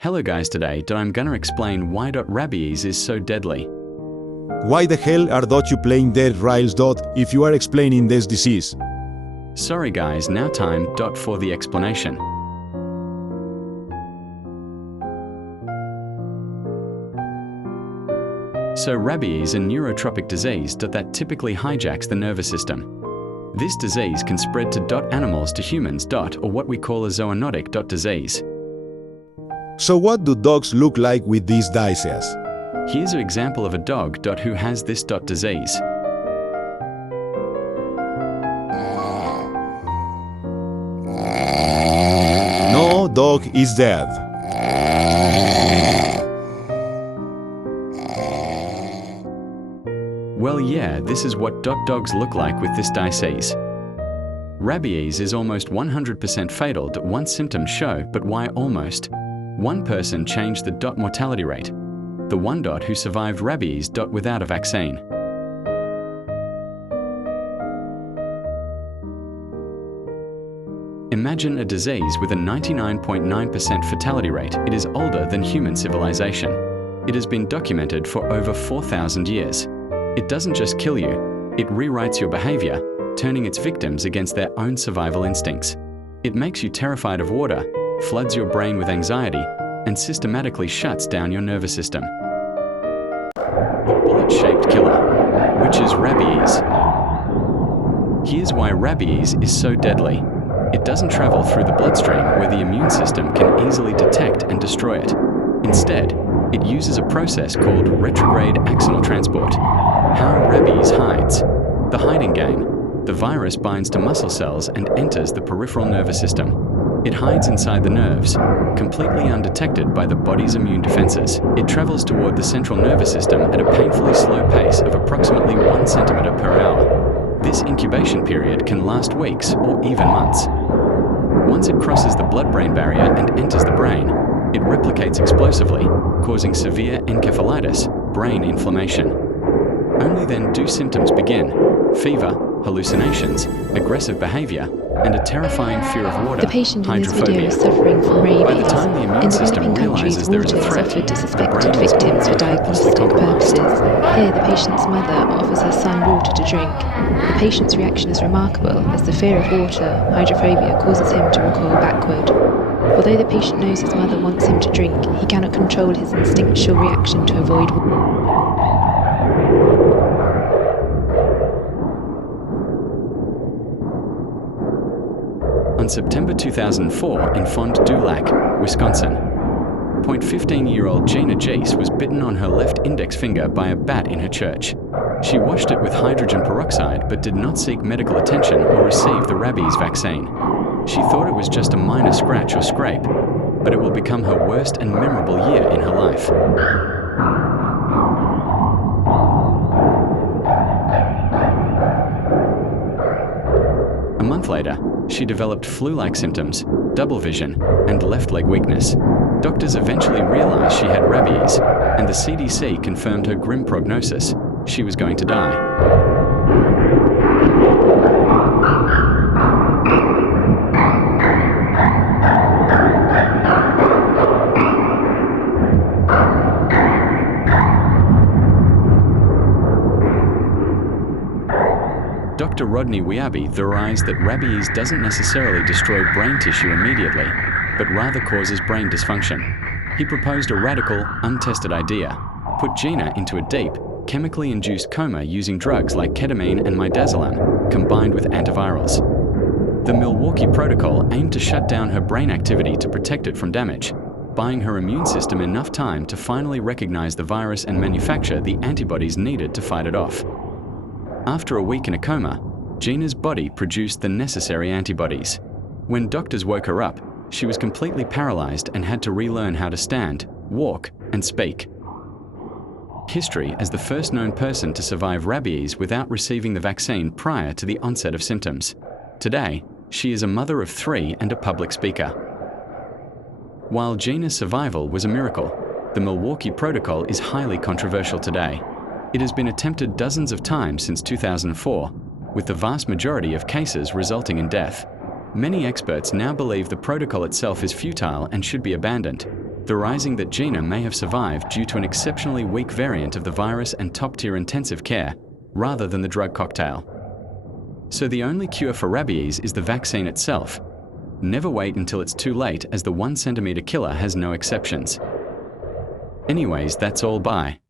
Hello guys, today I'm gonna explain why rabies is so deadly. Why the hell are you playing Dead Rails? If you are explaining this disease? Sorry guys, now time for the explanation. So rabies is a neurotropic disease that typically hijacks the nervous system. This disease can spread to animals to humans or what we call a zoonotic disease. So what do dogs look like with these disease? Here's an example of a dog who has this disease. No dog is dead. Well yeah, this is what dogs look like with this disease. Rabies is almost 100% fatal once symptoms show, but why almost? One person changed the mortality rate. The one who survived rabies without a vaccine. Imagine a disease with a 99.9% fatality rate. It is older than human civilization. It has been documented for over 4,000 years. It doesn't just kill you, it rewrites your behavior, turning its victims against their own survival instincts. It makes you terrified of water, floods your brain with anxiety, and systematically shuts down your nervous system. The bullet-shaped killer, which is rabies. Here's why rabies is so deadly. It doesn't travel through the bloodstream where the immune system can easily detect and destroy it. Instead, it uses a process called retrograde axonal transport. How rabies hides. The hiding game. The virus binds to muscle cells and enters the peripheral nervous system. It hides inside the nerves, completely undetected by the body's immune defenses. It travels toward the central nervous system at a painfully slow pace of approximately 1 centimeter per hour. This incubation period can last weeks or even months. Once it crosses the blood-brain barrier and enters the brain, it replicates explosively, causing severe encephalitis, brain inflammation. Only then do symptoms begin: fever, hallucinations, aggressive behavior, and a terrifying fear of water, the patient in this video hydrophobia. is suffering from rabies. By the time the immune In system developing realizes countries, there is water a is threat, offered to the suspected brain is victims for hopelessly diagnostic compromised. purposes. Here, the patient's mother offers her son water to drink. The patient's reaction is remarkable, as the fear of water, hydrophobia, causes him to recoil backward. Although the patient knows his mother wants him to drink, he cannot control his instinctual reaction to avoid water. On September 2004 in Fond du Lac, Wisconsin, 15-year-old Gina Jace was bitten on her left index finger by a bat in her church. She washed it with hydrogen peroxide but did not seek medical attention or receive the rabies vaccine. She thought it was just a minor scratch or scrape, but it will become her worst and memorable year in her life. A month later, she developed flu-like symptoms, double vision, and left leg weakness. Doctors eventually realized she had rabies, and the CDC confirmed her grim prognosis. She was going to die. Dr. Rodney Wiabi theorized that rabies doesn't necessarily destroy brain tissue immediately, but rather causes brain dysfunction. He proposed a radical, untested idea: put Gina into a deep, chemically induced coma using drugs like ketamine and midazolam, combined with antivirals. The Milwaukee Protocol aimed to shut down her brain activity to protect it from damage, buying her immune system enough time to finally recognize the virus and manufacture the antibodies needed to fight it off. After a week in a coma, Gina's body produced the necessary antibodies. When doctors woke her up, she was completely paralyzed and had to relearn how to stand, walk, and speak. History as the first known person to survive rabies without receiving the vaccine prior to the onset of symptoms. Today, she is a mother of 3 and a public speaker. While Gina's survival was a miracle, the Milwaukee Protocol is highly controversial today. It has been attempted dozens of times since 2004, with the vast majority of cases resulting in death. Many experts now believe the protocol itself is futile and should be abandoned. theorizing that Gina may have survived due to an exceptionally weak variant of the virus and top-tier intensive care, rather than the drug cocktail. So the only cure for rabies is the vaccine itself. Never wait until it's too late, as the 1 centimeter killer has no exceptions. Anyways, that's all. Bye.